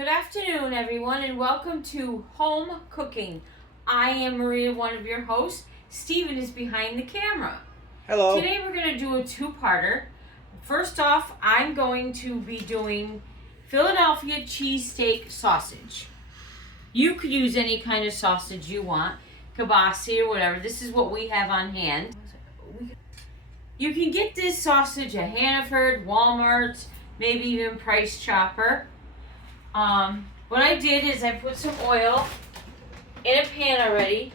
Good afternoon, everyone, and welcome to Home Cooking. I am Maria, one of your hosts. Steven is behind the camera. Hello. Today we're going to do a two-parter. First off, I'm going to be doing Philadelphia cheesesteak sausage. You could use any kind of sausage you want, kielbasa or whatever. This is what we have on hand. You can get this sausage at Hannaford, Walmart, maybe even Price Chopper. What I did is I put some oil in a pan already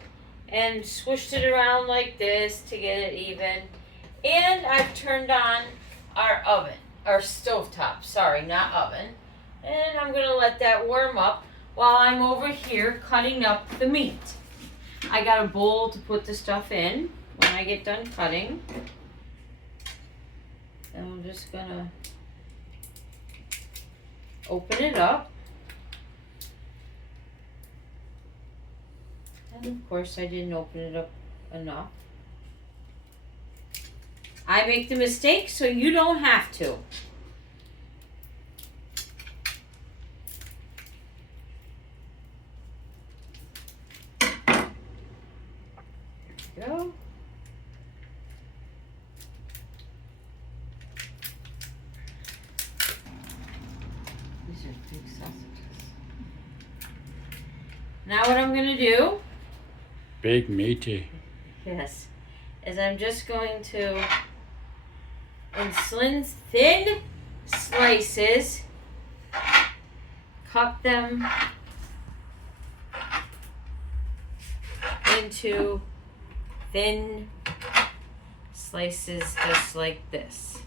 and swished it around like this to get it even. And I've turned on our stovetop, not oven. And I'm gonna let that warm up while I'm over here cutting up the meat. I got a bowl to put the stuff in when I get done cutting. And I'm just gonna open it up. And of course I didn't open it up enough. I make the mistake so you don't have to. There we go. These are big sausages. Now what I'm going to do, Big meaty. yes, is I'm just going to, in thin slices, cut them into thin slices just like this.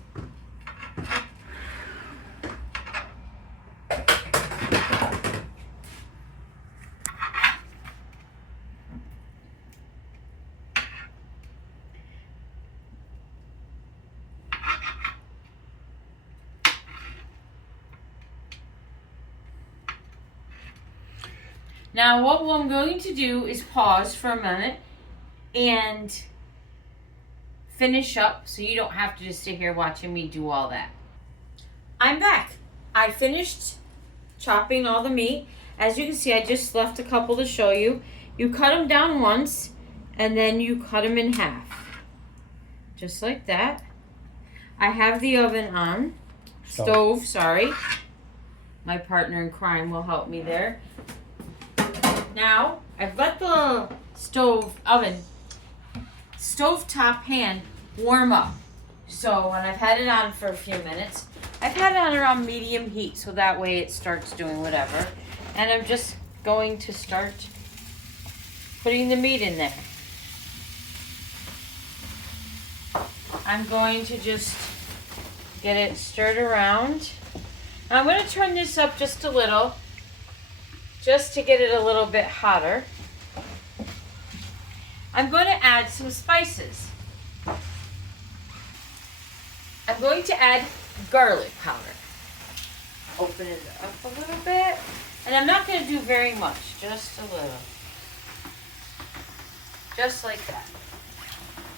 Now what I'm going to do is pause for a minute and finish up so you don't have to just sit here watching me do all that. I'm back. I finished chopping all the meat. As you can see, I just left a couple to show you. You cut them down once and then you cut them in half. Just like that. I have the oven on. Stove, sorry. My partner in crime will help me there. Now, I've let the stovetop pan warm up. So when I've had it on for a few minutes, I've had it on around medium heat so that way it starts doing whatever. And I'm just going to start putting the meat in there. I'm going to just get it stirred around. I'm going to turn this up just a little, just to get it a little bit hotter. I'm going to add some spices. I'm going to add garlic powder. Open it up a little bit. And I'm not going to do very much, just a little. Just like that.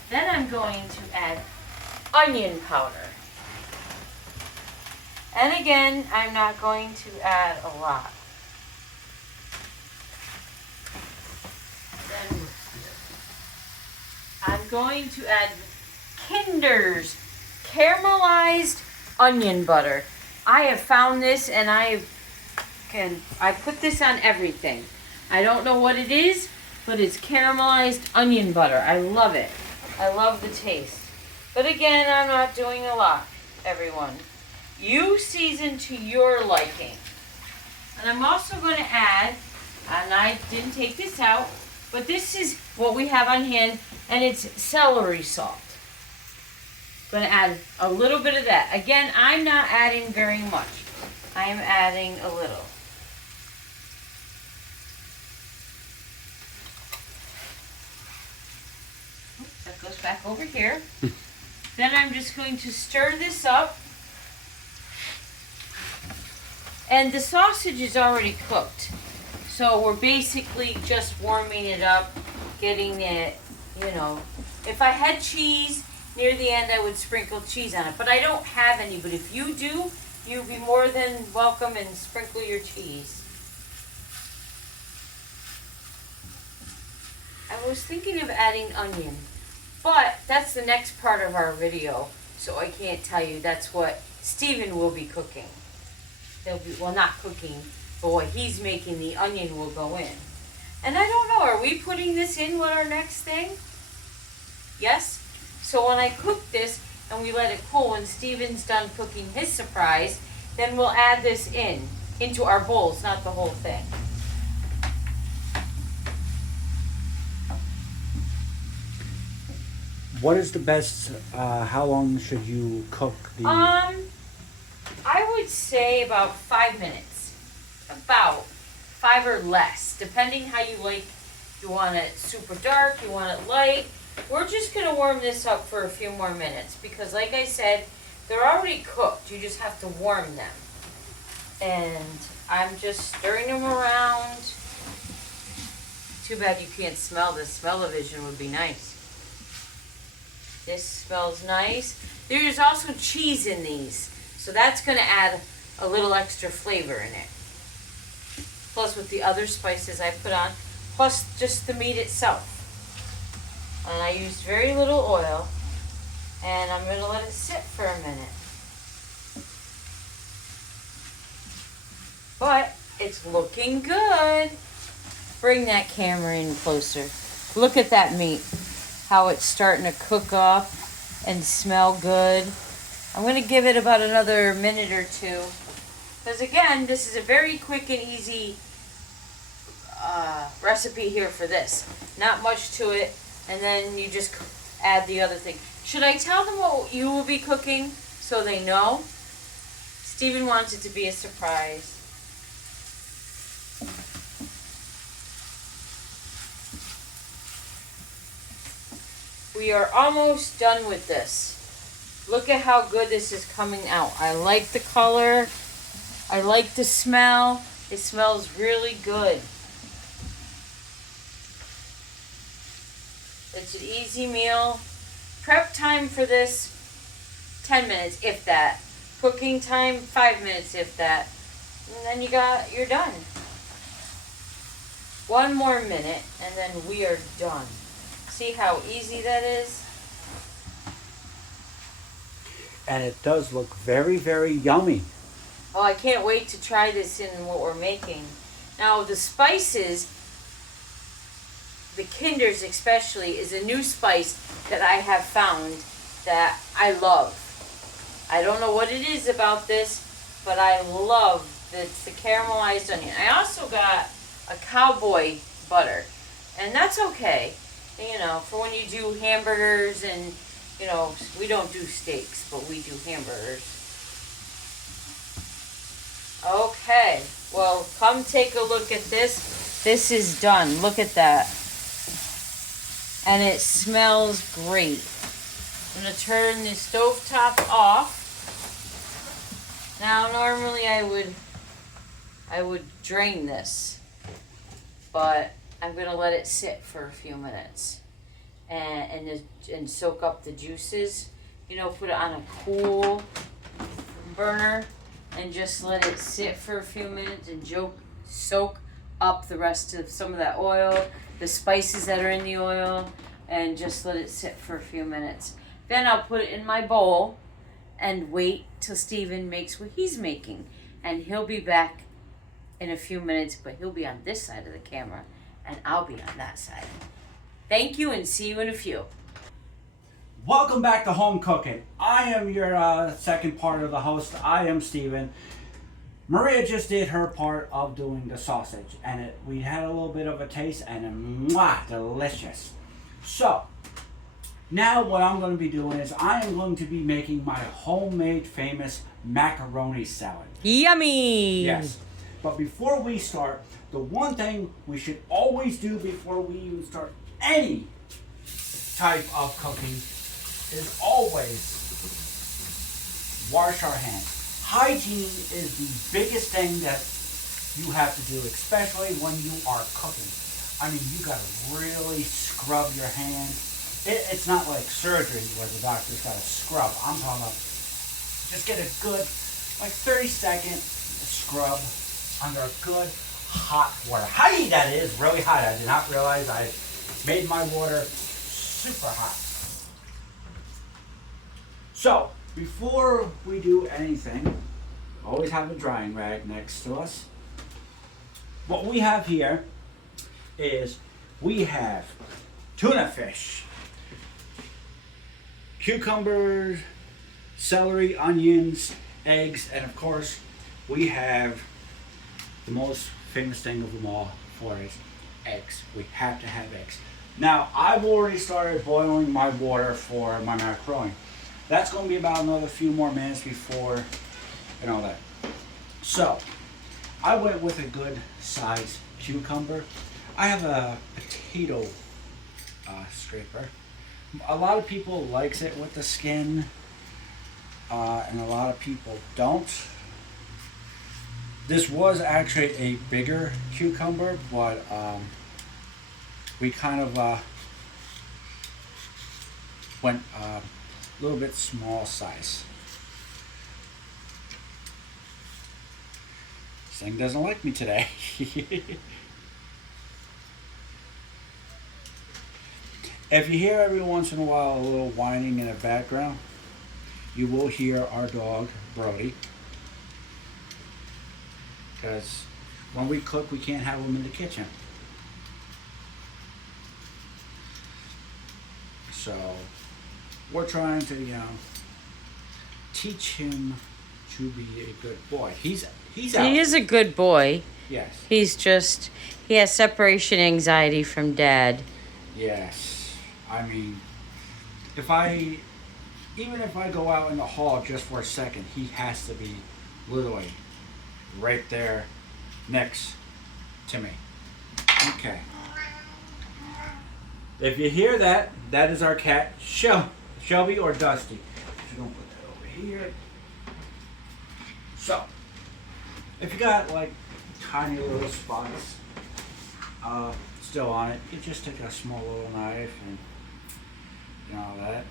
Then I'm going to add onion powder. And again, I'm not going to add a lot. I'm going to add Kinder's caramelized onion butter. I have found this and I put this on everything. I don't know what it is, but it's caramelized onion butter. I love it. I love the taste. But again, I'm not doing a lot, everyone. You season to your liking. And I'm also going to add, and I didn't take this out, but this is what we have on hand, and it's celery salt. I'm going to add a little bit of that. Again, I'm not adding very much. I'm adding a little. That goes back over here. Then I'm just going to stir this up. And the sausage is already cooked. So we're basically just warming it up, getting it, If I had cheese near the end, I would sprinkle cheese on it. But I don't have any. But if you do, you'd be more than welcome and sprinkle your cheese. I was thinking of adding onion, but that's the next part of our video, so I can't tell you. That's what Steven will be cooking. He'll be, well, not cooking, but what he's making, the onion will go in. And I don't know, are we putting this in with our next thing? Yes? So when I cook this and we let it cool and Steven's done cooking his surprise, then we'll add this into our bowls, not the whole thing. What is the best, how long should you cook the... I would say about 5 minutes. About 5 or less, depending how you like. You want it super dark, you want it light. We're just gonna warm this up for a few more minutes because like I said, they're already cooked. You just have to warm them. And I'm just stirring them around. Too bad you can't smell this. Smell-o-vision would be nice. This smells nice. There's also cheese in these, so that's going to add a little extra flavor in it. Plus with the other spices I put on, plus just the meat itself. And I used very little oil, and I'm going to let it sit for a minute. But it's looking good. Bring that camera in closer. Look at that meat. How it's starting to cook up and smell good. I'm going to give it about another minute or two. Because again, this is a very quick and easy recipe here for this. Not much to it. And then you just add the other thing. Should I tell them what you will be cooking so they know? Steven wants it to be a surprise. We are almost done with this. Look at how good this is coming out. I like the color. I like the smell. It smells really good. It's an easy meal. Prep time for this, 10 minutes, if that. Cooking time, 5 minutes, if that. And then you're done. One more minute, and then we are done. See how easy that is? And it does look very, very yummy. Oh, I can't wait to try this in what we're making. Now, the spices, the Kinders especially, is a new spice that I have found that I love. I don't know what it is about this, but I love the caramelized onion. I also got a cowboy butter, and that's okay. You know, for when you do hamburgers and, you know, we don't do steaks, but we do hamburgers. Okay, well, come take a look at this. This is done. Look at that. And it smells great. I'm going to turn the stovetop off. Now, normally I would drain this, but I'm going to let it sit for a few minutes and soak up the juices. You know, put it on a cool burner and just let it sit for a few minutes and soak up the rest of some of that oil, the spices that are in the oil, and just let it sit for a few minutes. Then I'll put it in my bowl and wait till Steven makes what he's making. And he'll be back in a few minutes, but he'll be on this side of the camera and I'll be on that side. Thank you and see you in a few. Welcome back to Home Cooking. I am your second part of the host. I am Steven. Maria just did her part of doing the sausage, and we had a little bit of a taste, and delicious. So, now what I'm going to be doing is I am going to be making my homemade famous macaroni salad. Yummy! Yes. But before we start, the one thing we should always do before we even start any type of cooking is always wash our hands. Hygiene is the biggest thing that you have to do, especially when you are cooking. I mean, you got to really scrub your hands. It's not like surgery where the doctor's got to scrub. I'm talking about just get a good like 30-second scrub under good hot water. How heat that is, really hot. I did not realize I made my water super hot. So, before we do anything, always have a drying rag next to us. What we have here is we have tuna fish, cucumbers, celery, onions, eggs, and of course we have the most famous thing of them all for us, eggs. We have to have eggs. Now I've already started boiling my water for my macaroni. That's going to be about another few more minutes before and all that. So I went with a good size cucumber. I have a potato scraper. A lot of people likes it with the skin, and a lot of people don't. This was actually a bigger cucumber, but we kind of went a little bit small size. This thing doesn't like me today. If you hear every once in a while a little whining in the background, you will hear our dog, Brody. Because when we cook, we can't have him in the kitchen. So we're trying to, teach him to be a good boy. He's out. He is a good boy. Yes. He has separation anxiety from Dad. Yes. I mean, even if I go out in the hall just for a second, he has to be literally right there next to me. Okay. If you hear that, that is our cat, Shelby or Dusty. So don't put that over here. So, if you got like tiny little spots still on it, you just take a small little knife and all that.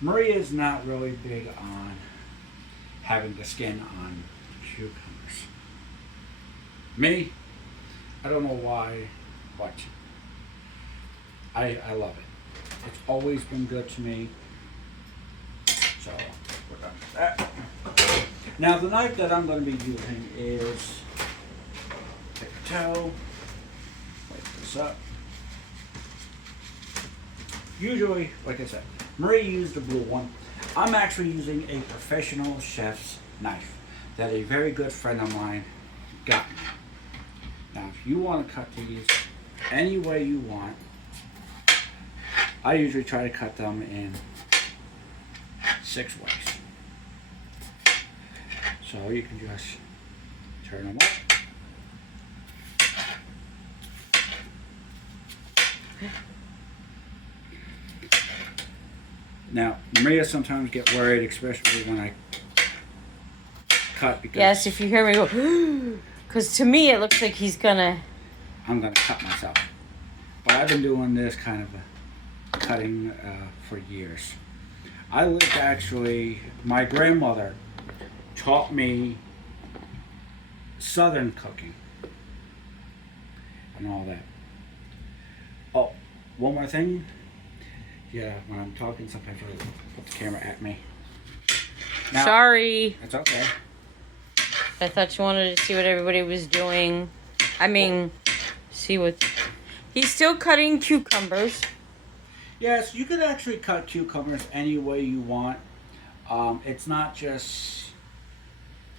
Maria's not really big on having the skin on cucumbers. Me, I don't know why, but I love it. It's always been good to me. So we're done with that. Now the knife that I'm going to be using is take a toe, light this up. Usually, like I said, Marie used the blue one. I'm actually using a professional chef's knife that a very good friend of mine got me. Now, if you want to cut these any way you want, I usually try to cut them in 6 ways. So you can just turn them up. Now, Maria sometimes get worried, especially when I cut, because Yes, if you hear me go, because to me it looks like I'm gonna cut myself. But I've been doing this kind of cutting for years. I lived actually, my grandmother taught me Southern cooking and all that. Oh, one more thing. Yeah, when I'm talking, sometimes I put the camera at me. Now, Sorry. it's okay. I thought you wanted to see what everybody was doing. I mean, see what... He's still cutting cucumbers. Yes, you could actually cut cucumbers any way you want. It's not just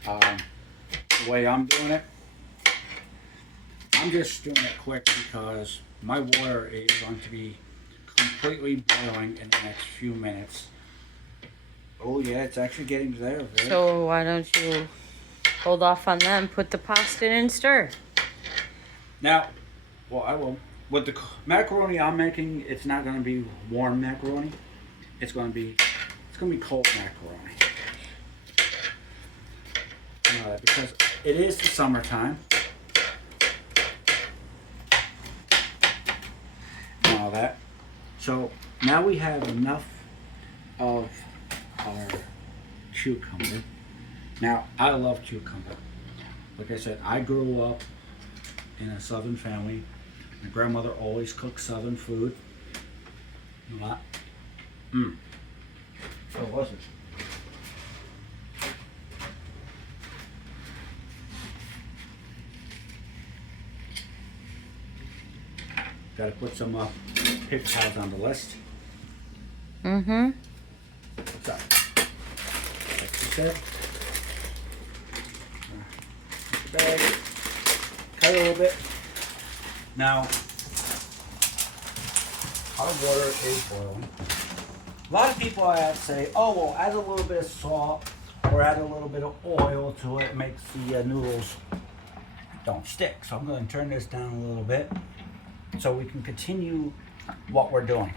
the way I'm doing it. I'm just doing it quick because my water is going to be completely boiling in the next few minutes. Oh yeah, it's actually getting there. Right? So why don't you hold off on that and put the pasta in and stir? Now, well, I will. With the macaroni I'm making, it's not going to be warm macaroni. It's going to be cold macaroni. Because it is the summertime. And all that. So now we have enough of our cucumber. Now, I love cucumber. Like I said, I grew up in a southern family. My grandmother always cooked southern food. A lot. What was it? Got to put some paper towels on the list. Mm-hmm. What's that? Like you said. The bag. Cut it a little bit. Now, our water is boiling. A lot of people say, oh, well, add a little bit of salt or add a little bit of oil to it. It makes the noodles don't stick. So I'm going to turn this down a little bit so we can continue what we're doing.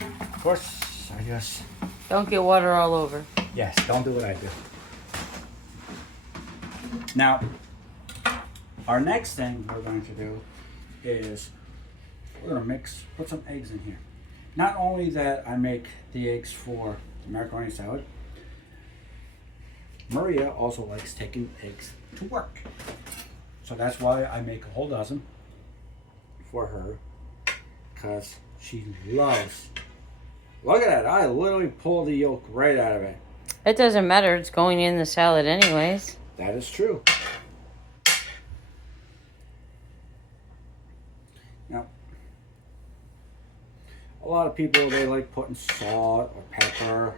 Of course, I just... Don't get water all over. Yes, don't do what I do. Now, our next thing we're going to do is we're going to put some eggs in here. Not only that I make the eggs for the macaroni salad, Maria also likes taking eggs to work. So that's why I make a whole dozen for her, because she loves. Look at that, I literally pulled the yolk right out of it. It doesn't matter, it's going in the salad anyways. That is true. Now, a lot of people, they like putting salt or pepper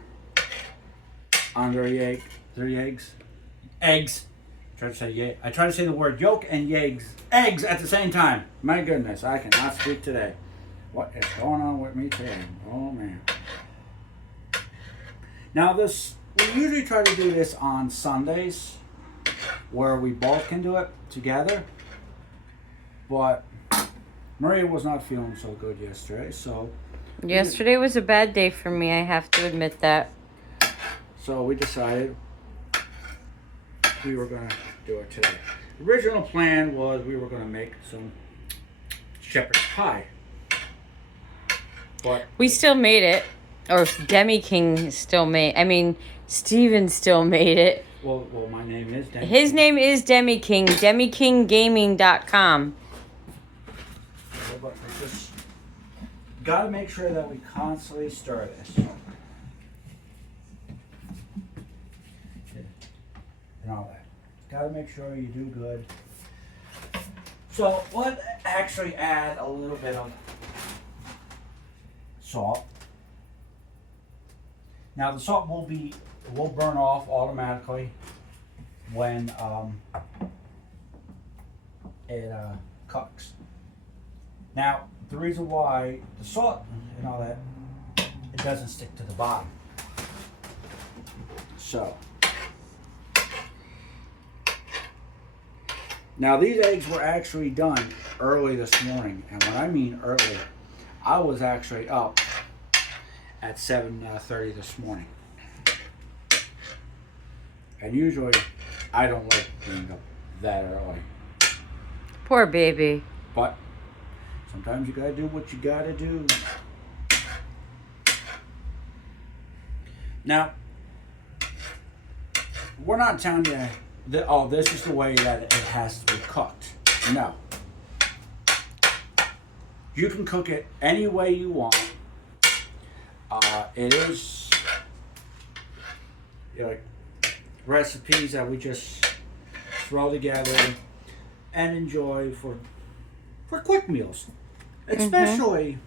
on their eggs. I try to say the word yolk and eggs at the same time. My goodness, I cannot speak today. What is going on with me today? Oh man. Now we usually try to do this on Sundays where we both can do it together. But Maria was not feeling so good yesterday, so... Yesterday was a bad day for me, I have to admit that. So we decided we were going to do it today. The original plan was we were going to make some shepherd's pie. But we still made it. Or Demi King still made... I mean, Steven still made it. Well, my name is Demi. His name is Demi King. DemiKingGaming.com. But we just got to make sure that we constantly stir this. And all that. Got to make sure you do good. So let's actually add a little bit of salt. Now the salt will burn off automatically when it cooks. Now the reason why the salt and all that, it doesn't stick to the bottom. So now these eggs were actually done early this morning, and when I mean early, I was actually up at 7:30 this morning. And usually I don't like being up that early. Poor baby. But sometimes you gotta do what you gotta do. Now, we're not telling you that, oh, this is the way that it has to be cooked. No. You can cook it any way you want. It is, recipes that we just throw together and enjoy for quick meals, especially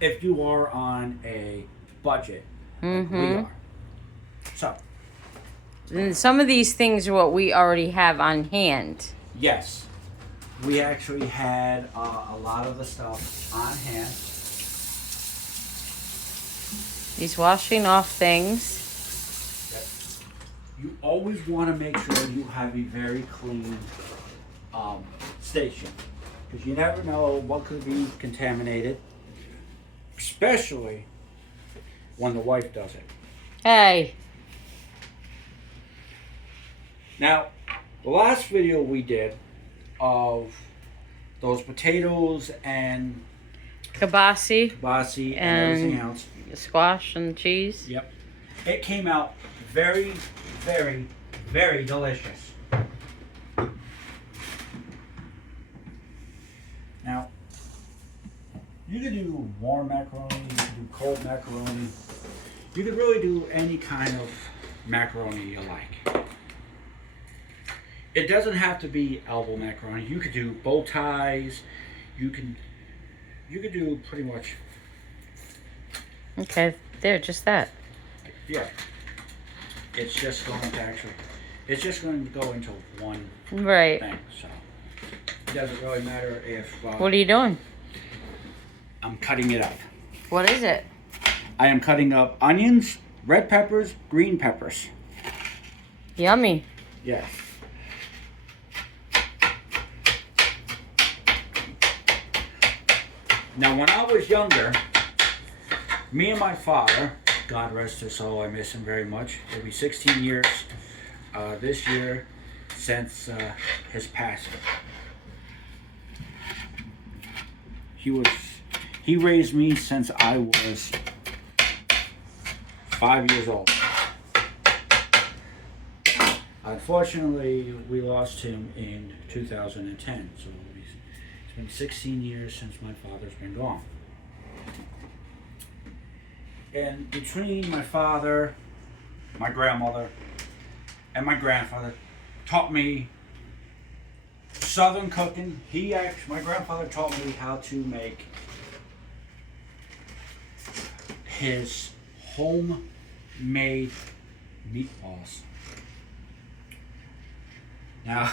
if you are on a budget like we are. So, And some of these things are what we already have on hand. yes, we actually had a lot of the stuff on hand. He's washing off things. You always want to make sure you have a very clean station, because you never know what could be contaminated, especially when the wife does it. Hey. Now, the last video we did of those potatoes and Kibasi and everything else. squash and cheese. Yep. it came out very, very, very delicious. Now, you could do warm macaroni, you could do cold macaroni. You could really do any kind of macaroni you like. It doesn't have to be elbow macaroni. You could do bow ties. You can do pretty much. Okay, there, just that. Yeah. It's just going to go into one Right. thing. So it doesn't really matter if. What are you doing? I'm cutting it up. What is it? I am cutting up onions, red peppers, green peppers. Yummy. Yes. Now, when I was younger, me and my father, God rest his soul, I miss him very much. It'll be 16 years this year since his passing. He raised me since I was 5 years old. Unfortunately, we lost him in 2010, so it's been 16 years since my father's been gone. And between my father, my grandmother, and my grandfather taught me Southern cooking. My grandfather taught me how to make his homemade meatballs. Now,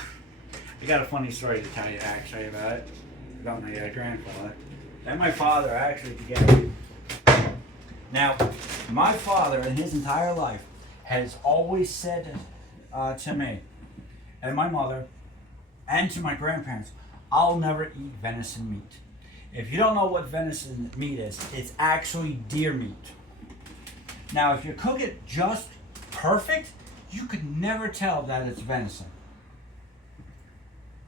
I got a funny story to tell you actually about it, about my grandfather and my father actually together. Now, my father in his entire life has always said to me and my mother and to my grandparents, I'll never eat venison meat. If you don't know what venison meat is, it's actually deer meat. Now, if you cook it just perfect, you could never tell that it's venison.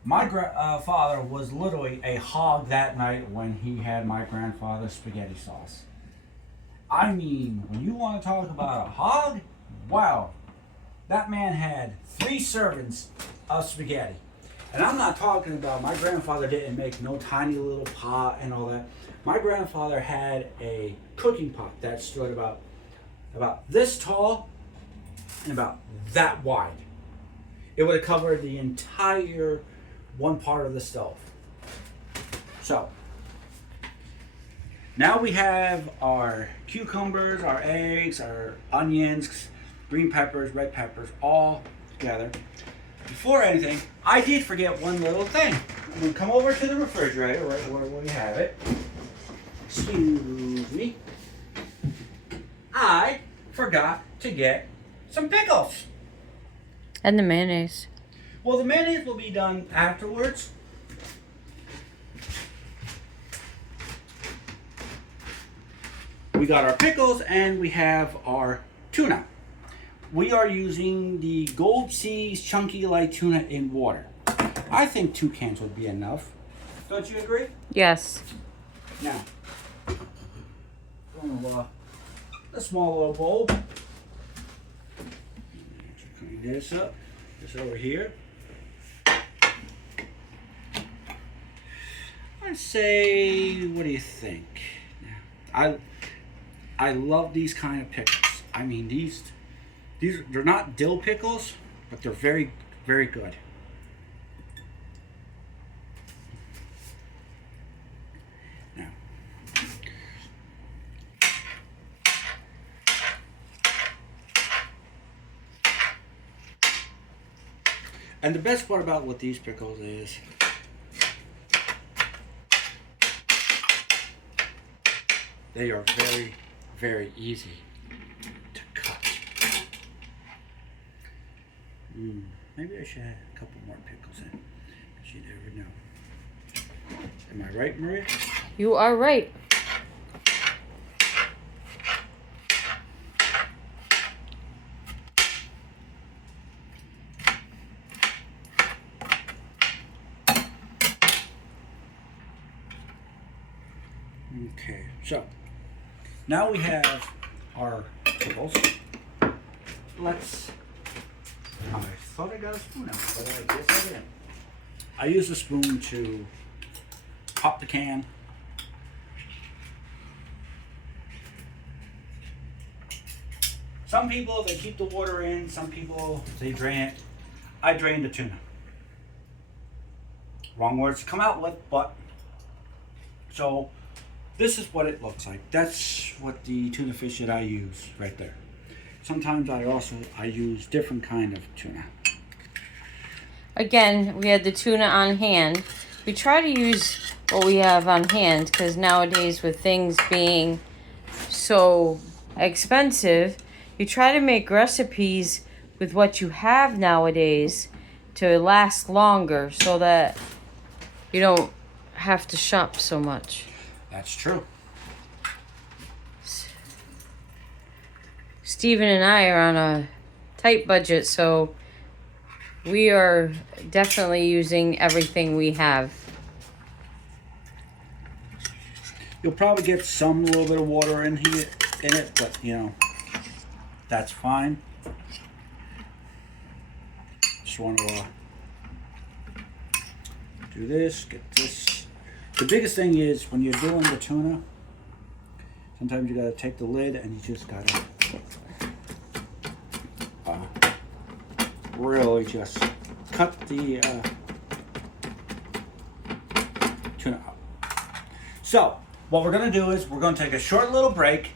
My father was literally a hog that night when he had my grandfather's spaghetti sauce. I mean, when you want to talk about a hog, wow. That man had 3 servings of spaghetti. And I'm not talking about, my grandfather didn't make no tiny little pot and all that. My grandfather had a cooking pot that stood about this tall and about that wide. It would have covered the entire one part of the stove. So, now we have our cucumbers, our eggs, our onions, green peppers, red peppers, all together. Before anything, I did forget one little thing. I'm going to come over to the refrigerator right where we have it. Excuse me. I forgot to get some pickles. And the mayonnaise. Well, the mayonnaise will be done afterwards. We got our pickles and we have our tuna. We are using the Gold Seas Chunky Light Tuna in water. I think 2 cans would be enough. Don't you agree? Yes. Now, a small little bowl. Clean this up. This over here. I'd say, what do you think? I love these kind of pickles. I mean, these they're not dill pickles, but they're very, very good. Now, and the best part about what these pickles is, they are very, very easy to cut. Maybe I should add a couple more pickles in, because you never know. Am I right, Maria? You are right. Okay, so now we have our pickles. let's. I thought I got a spoon out, but I guess I didn't. I use a spoon to pop the can. Some people, they keep the water in. Some people, they drain it. I drain the tuna. Wrong words to come out with, but so this is what it looks like. That's what the tuna fish that I use right there. Sometimes I use different kind of tuna. Again, we had the tuna on hand. We try to use what we have on hand because nowadays with things being so expensive, you try to make recipes with what you have nowadays to last longer so that you don't have to shop so much. That's true. Steven and I are on a tight budget, so we are definitely using everything we have. You'll probably get some little bit of water in it, but you know, that's fine. Just want to do this, get this. The biggest thing is when you're doing the tuna, sometimes you gotta take the lid and you just gotta really just cut the tuna out. So what we're gonna do is we're gonna take a short little break.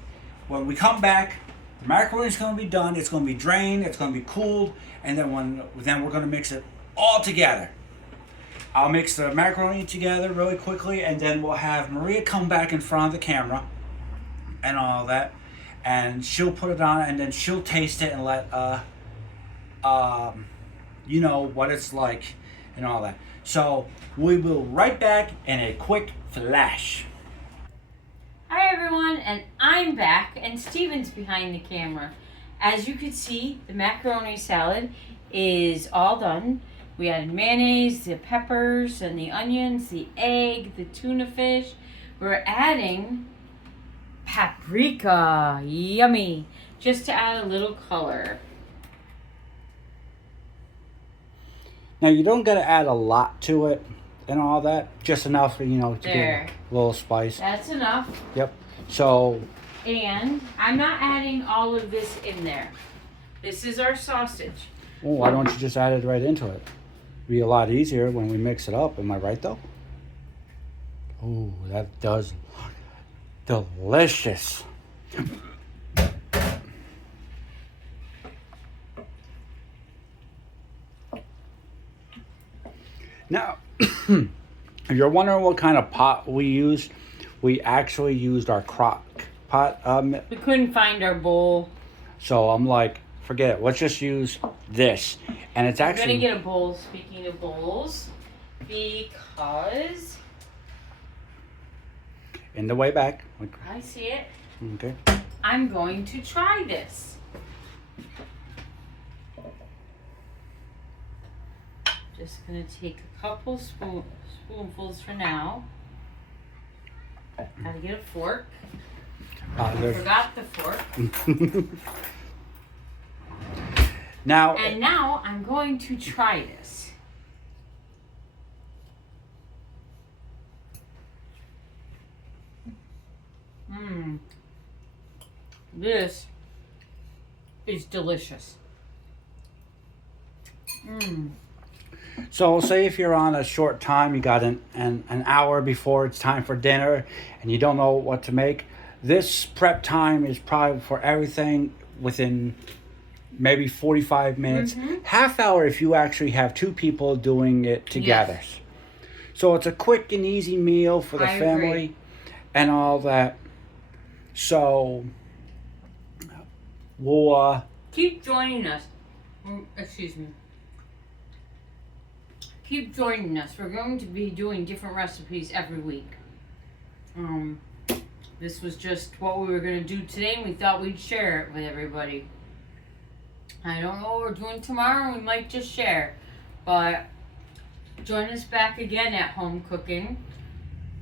When we come back, the macaroni is gonna be done. It's gonna be drained. It's gonna be cooled, and then we're gonna mix it all together. I'll mix the macaroni together really quickly, and then we'll have Maria come back in front of the camera and all that, and she'll put it on, and then she'll taste it and let you know what it's like and all that. So we will right back in a quick flash. Hi everyone, and I'm back, and Steven's behind the camera. As you can see, the macaroni salad is all done. We had mayonnaise, the peppers, and the onions, the egg, the tuna fish. We're adding paprika, yummy, just to add a little color. Now you don't gotta add a lot to it and all that, just enough, you know, to There. get a little spice. That's enough. Yep. So And I'm not adding all of this in there. This is our sausage. well, why don't you just add it right into it? Be a lot easier when we mix it up. Am I right though? Oh, that does look delicious. Now, if you're wondering what kind of pot we used, we actually used our crock pot. We couldn't find our bowl. So I'm like, forget it. Let's just use this. And it's I'm actually... gonna get a bowl, speaking of bowls, because in the way back. I see it. Okay. I'm going to try this. Just gonna take a couple spoonfuls for now. Gotta get a fork. Forgot the fork. Now. And now I'm going to try this. This is delicious. So say if you're on a short time, you got an hour before it's time for dinner and you don't know what to make, this prep time is probably for everything within maybe 45 minutes. Half hour if you actually have two people doing it together. Yes. So it's a quick and easy meal for the family and all that. So we'll keep joining us. Excuse me. Keep joining us. We're going to be doing different recipes every week. This was just what we were going to do today, and we thought we'd share it with everybody. I don't know what we're doing tomorrow. We might just share. But join us back again at Home Cooking,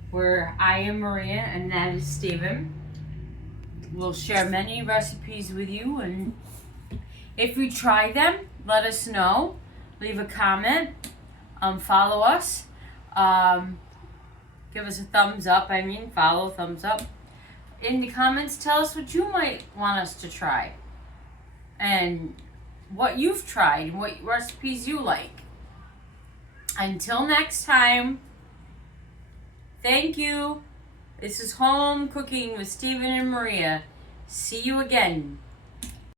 where I am Maria and that is Steven. We'll share many recipes with you, and If you try them, let us know. Leave a comment. Follow us. Give us a thumbs up. Follow, thumbs up. In the comments, tell us what you might want us to try. And what you've tried, what recipes you like. Until next time, thank you. This is Home Cooking with Stephen and Maria. See you again.